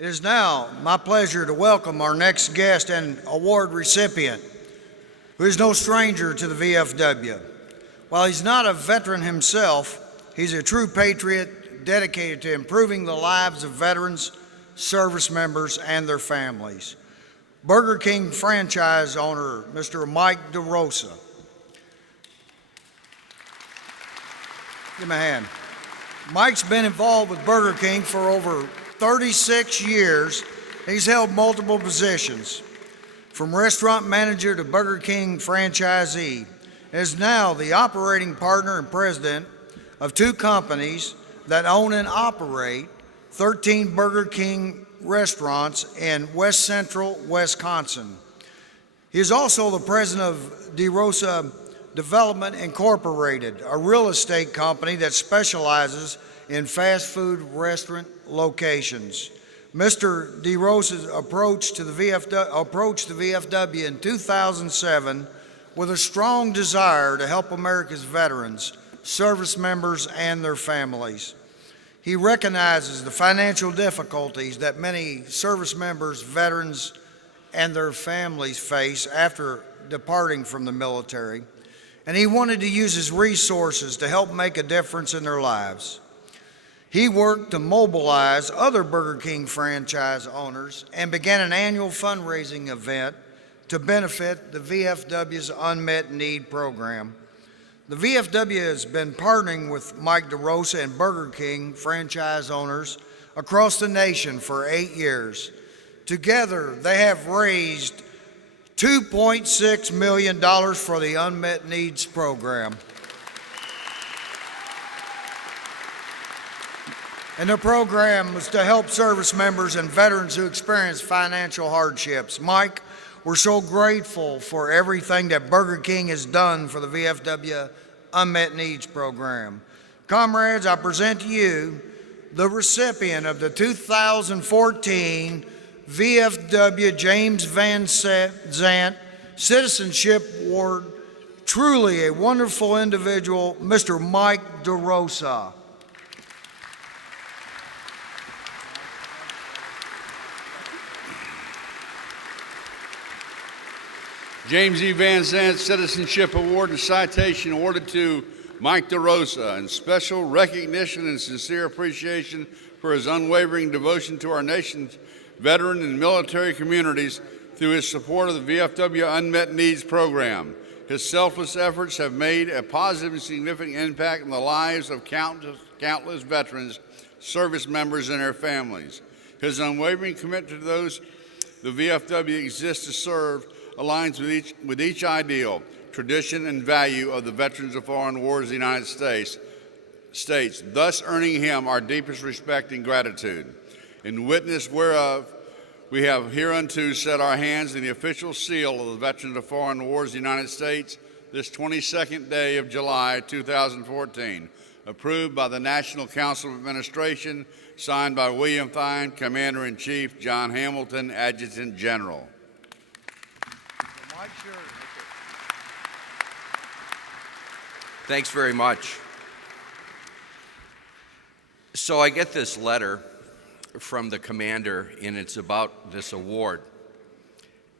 It is now my pleasure to welcome our next guest and award recipient, who is no stranger to the VFW. While he's not a veteran himself, he's a true patriot dedicated to improving the lives of veterans, service members, and their families. Burger King franchise owner, Mr. Mike Derosa. Give him a hand. Mike's been involved with Burger King for over 36 years. He's held multiple positions, from restaurant manager to Burger King franchisee, and is now the operating partner and president of two companies that own and operate 13 Burger King restaurants in West Central Wisconsin. He is also the president of Derosa Development Incorporated, a real estate company that specializes in fast food restaurant locations. Mr. Derosa's approach to the VFW in 2007 with a strong desire to help America's veterans, service members, and their families. He recognizes the financial difficulties that many service members, veterans, and their families face after departing from the military, and he wanted to use his resources to help make a difference in their lives. He worked to mobilize other Burger King franchise owners and began an annual fundraising event to benefit the VFW's Unmet Need Program. The VFW has been partnering with Mike Derosa and Burger King franchise owners across the nation for 8 years. Together, they have raised $2.6 million for the Unmet Needs Program. And the program was to help service members and veterans who experience financial hardships. Mike, we're so grateful for everything that Burger King has done for the VFW Unmet Needs Program. Comrades, I present to you the recipient of the 2014 VFW James Van Zant Citizenship Award. Truly a wonderful individual, Mr. Mike Derosa. James E. Van Zant Citizenship Award and citation awarded to Mike Derosa in special recognition and sincere appreciation for his unwavering devotion to our nation's veteran and military communities through his support of the VFW Unmet Needs Program. His selfless efforts have made a positive and significant impact on the lives of countless veterans, service members, and their families. His unwavering commitment to those the VFW exists to serve aligns with each ideal, tradition, and value of the veterans of foreign wars of the United States, thus earning him our deepest respect and gratitude. In witness whereof, we have hereunto set our hands in the official seal of the Veterans of Foreign Wars of the United States this 22nd day of July 2014, approved by the National Council of Administration, signed by William Thine, Commander-in-Chief, John Hamilton, Adjutant General. Thanks very much. So I get this letter from the commander, and it's about this award.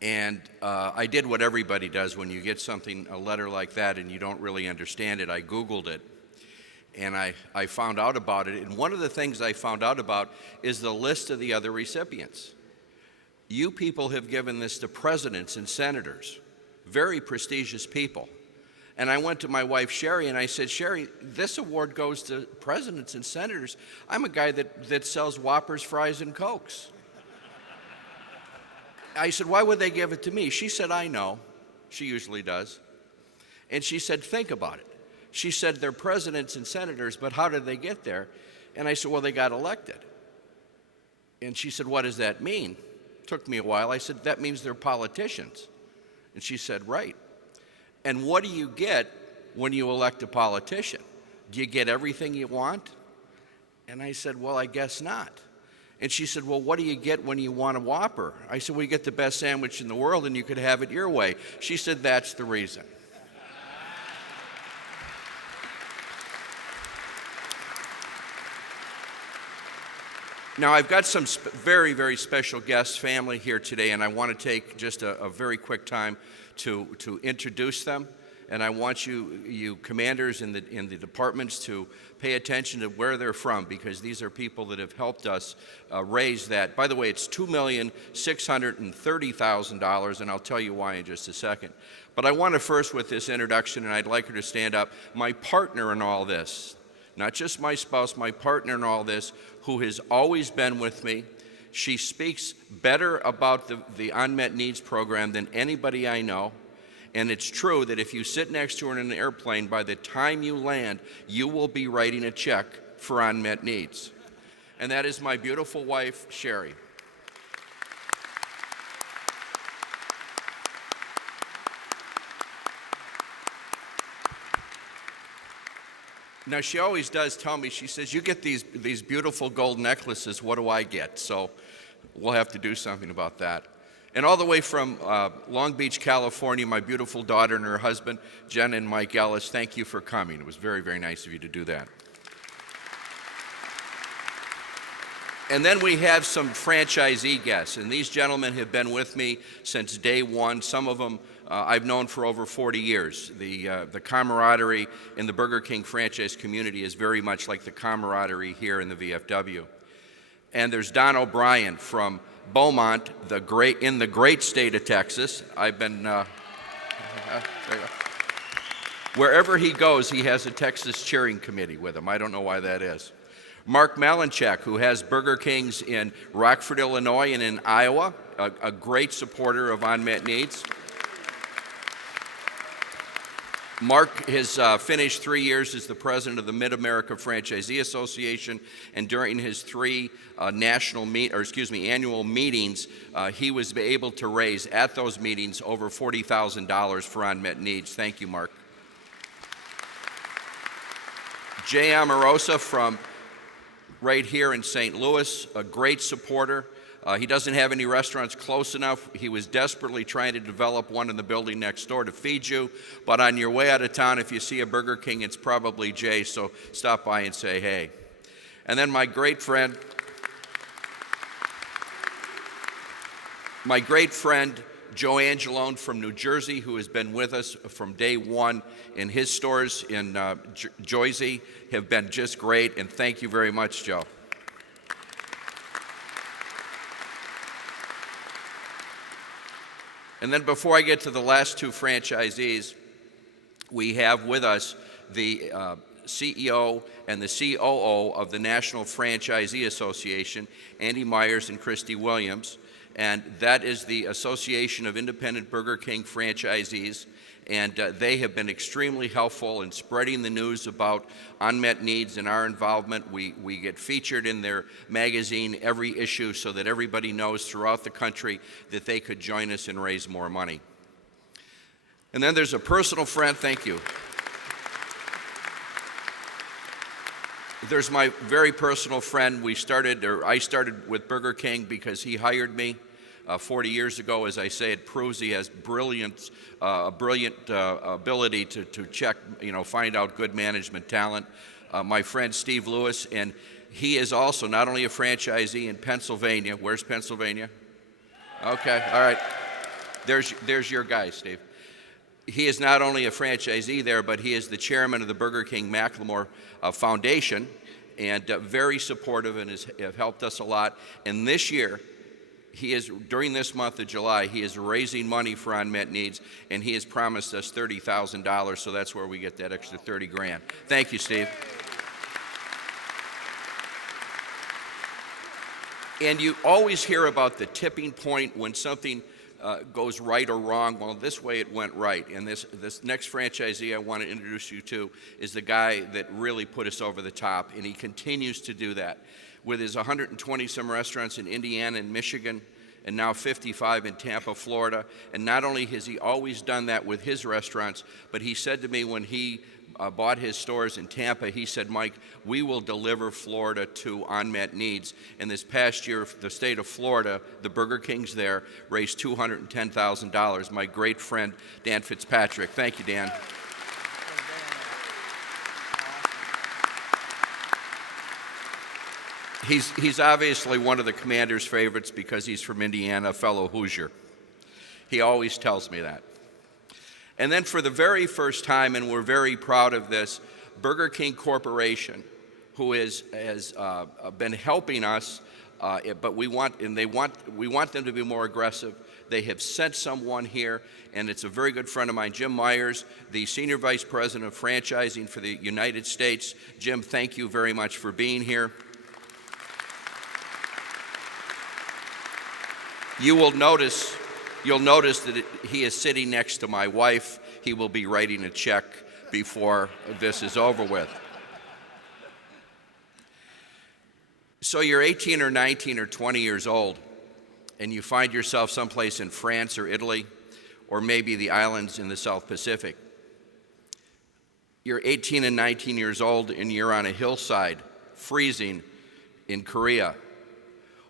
And I did what everybody does when you get a letter like that and you don't really understand it. I Googled it, and I found out about it. And one of the things I found out about is the list of the other recipients. You people have given this to presidents and senators, very prestigious people. And I went to my wife, Sherry, and I said, Sherry, this award goes to presidents and senators. I'm a guy that sells Whoppers, fries, and Cokes. I said, why would they give it to me? She said, I know. She usually does. And she said, think about it. She said, they're presidents and senators, but how did they get there? And I said, well, they got elected. And she said, what does that mean? Took me a while. I said, that means they're politicians. And she said, right. And what do you get when you elect a politician? Do you get everything you want? And I said, well, I guess not. And she said, well, what do you get when you want a Whopper? I said, well, you get the best sandwich in the world and you could have it your way. She said, that's the reason. Now, I've got some very, very special guests, family here today, and I want to take just a very quick time to introduce them. And I want you commanders in the departments to pay attention to where they're from, because these are people that have helped us raise that. By the way, it's $2,630,000, and I'll tell you why in just a second. But I want to first, with this introduction, and I'd like her to stand up, my partner in all this, not just my spouse, my partner in all this, who has always been with me. She speaks better about the unmet needs program than anybody I know. And it's true that if you sit next to her in an airplane, by the time you land, you will be writing a check for unmet needs. And that is my beautiful wife, Sherry. Now, she always does tell me, she says, you get these beautiful gold necklaces, what do I get? So we'll have to do something about that. And all the way from Long Beach, California, my beautiful daughter and her husband, Jen and Mike Ellis, thank you for coming. It was very, very nice of you to do that. And then we have some franchisee guests, and these gentlemen have been with me since day one. Some of them I've known for over 40 years. The camaraderie in the Burger King franchise community is very much like the camaraderie here in the VFW. And there's Don O'Brien from Beaumont, in the great state of Texas. I've been, wherever he goes, he has a Texas cheering committee with him. I don't know why that is. Mark Malinchak, who has Burger Kings in Rockford, Illinois, and in Iowa, a great supporter of unmet needs. Mark has finished 3 years as the president of the Mid-America Franchisee Association, and during his three annual meetings, he was able to raise at those meetings over $40,000 for unmet needs. Thank you, Mark. Jay Amorosa from right here in St. Louis, a great supporter. He doesn't have any restaurants close enough. He was desperately trying to develop one in the building next door to feed you. But on your way out of town, if you see a Burger King, it's probably Jay, so stop by and say hey. And then my great friend Joe Angelone from New Jersey, who has been with us from day one, and his stores in Jersey have been just great, and thank you very much, Joe. And then before I get to the last two franchisees, we have with us the CEO and the COO of the National Franchisee Association, Andy Myers and Christy Williams. And that is the Association of Independent Burger King Franchisees. And they have been extremely helpful in spreading the news about unmet needs and our involvement. We get featured in their magazine every issue so that everybody knows throughout the country that they could join us and raise more money. And then there's a personal friend, thank you. There's my very personal friend. I started with Burger King because he hired me 40 years ago. As I say, it proves he has brilliant ability to check, find out good management talent. My friend Steve Lewis, and he is also not only a franchisee in Pennsylvania. Where's Pennsylvania? Okay, all right. There's your guy, Steve. He is not only a franchisee there, but he is the chairman of the Burger King Macklemore Foundation, and very supportive and has helped us a lot. And this year, during this month of July, he is raising money for unmet needs, and he has promised us $30,000, so that's where we get that extra 30 grand. Thank you, Steve. And you always hear about the tipping point when something goes right or wrong. Well, this way it went right. And this next franchisee I want to introduce you to is the guy that really put us over the top, and he continues to do that. With his 120-some restaurants in Indiana and Michigan, and now 55 in Tampa, Florida. And not only has he always done that with his restaurants, but he said to me when he bought his stores in Tampa, he said, Mike, we will deliver Florida to unmet needs. And this past year, the state of Florida, the Burger Kings there, raised $210,000. My great friend, Dan Fitzpatrick. Thank you, Dan. He's obviously one of the commander's favorites because he's from Indiana, a fellow Hoosier. He always tells me that. And then for the very first time, and we're very proud of this, Burger King Corporation, who has been helping us, but we want them to be more aggressive. They have sent someone here, and it's a very good friend of mine, Jim Myers, the Senior Vice President of Franchising for the United States. Jim, thank you very much for being here. You'll notice that he is sitting next to my wife. He will be writing a check before this is over with. So you're 18 or 19 or 20 years old, and you find yourself someplace in France or Italy, or maybe the islands in the South Pacific. You're 18 and 19 years old, and you're on a hillside, freezing in Korea,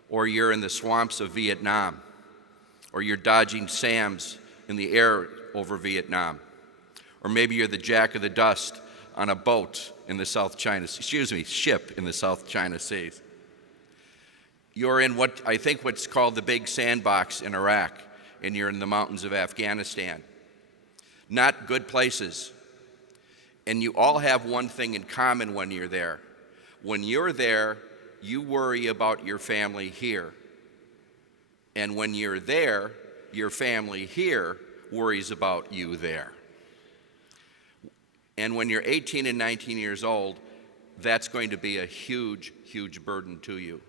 or you're in the swamps of Vietnam, or you're dodging SAMs in the air over Vietnam, or maybe you're the Jack of the Dust on a boat in the ship in the South China Seas. You're in what's called the big sandbox in Iraq, and you're in the mountains of Afghanistan. Not good places. And you all have one thing in common when you're there. When you're there, you worry about your family here. And when you're there, your family here worries about you there. And when you're 18 and 19 years old, that's going to be a huge, huge burden to you.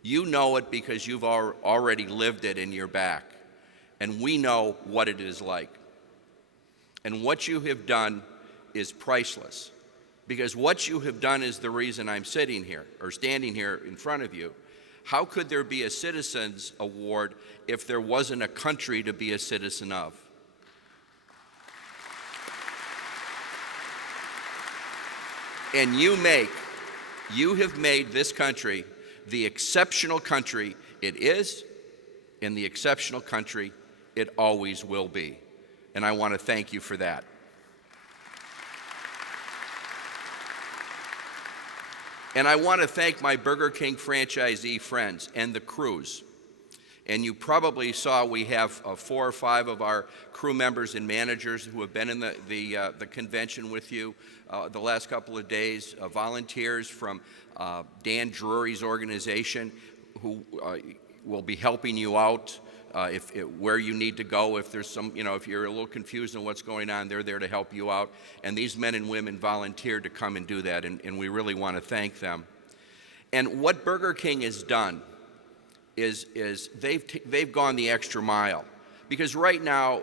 You know it because you've already lived it in your back. And we know what it is like. And what you have done is priceless. Because what you have done is the reason I'm sitting here or standing here in front of you. How could there be a Citizenship Award if there wasn't a country to be a citizen of? And you have made this country the exceptional country it is, and the exceptional country it always will be. And I want to thank you for that. And I want to thank my Burger King franchisee friends and the crews. And you probably saw we have 4 or 5 of our crew members and managers who have been in the convention with you the last couple of days, volunteers from Dan Drury's organization who will be helping you out where you need to go. If there's if you're a little confused on what's going on, they're there to help you out. And these men and women volunteered to come and do that, and we really want to thank them. And what Burger King has done is they've gone the extra mile. Because right now,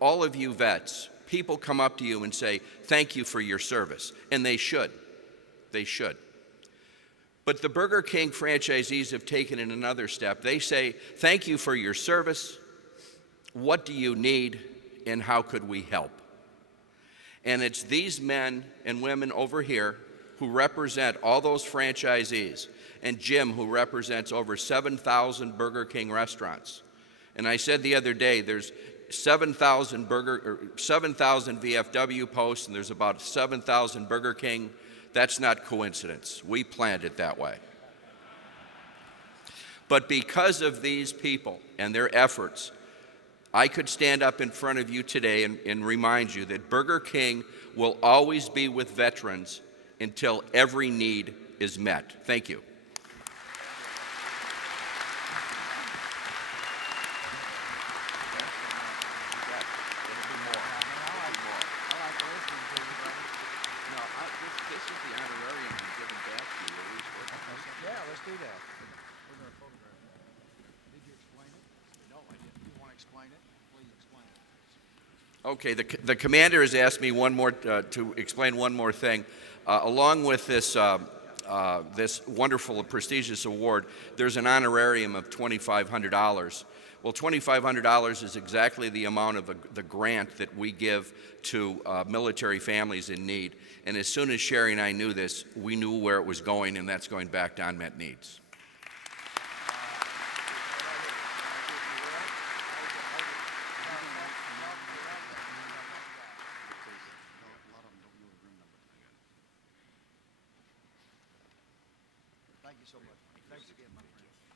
all of you vets, people come up to you and say, thank you for your service. And they should. They should. But the Burger King franchisees have taken it another step. They say, thank you for your service. What do you need, and how could we help? And it's these men and women over here who represent all those franchisees, and Jim, who represents over 7,000 Burger King restaurants. And I said the other day, there's 7,000 VFW posts, and there's about 7,000 Burger King. That's not coincidence. We planned it that way. But because of these people and their efforts, I could stand up in front of you today and remind you that Burger King will always be with veterans until every need is met. Thank you. Okay, the commander has asked me to explain one more thing. Along with this wonderful, prestigious award, there's an honorarium of $2,500. Well, $2,500 is exactly the amount of the grant that we give to military families in need. And as soon as Sherry and I knew this, we knew where it was going, and that's going back to unmet needs. Thank you, so much. Thanks again, my friend.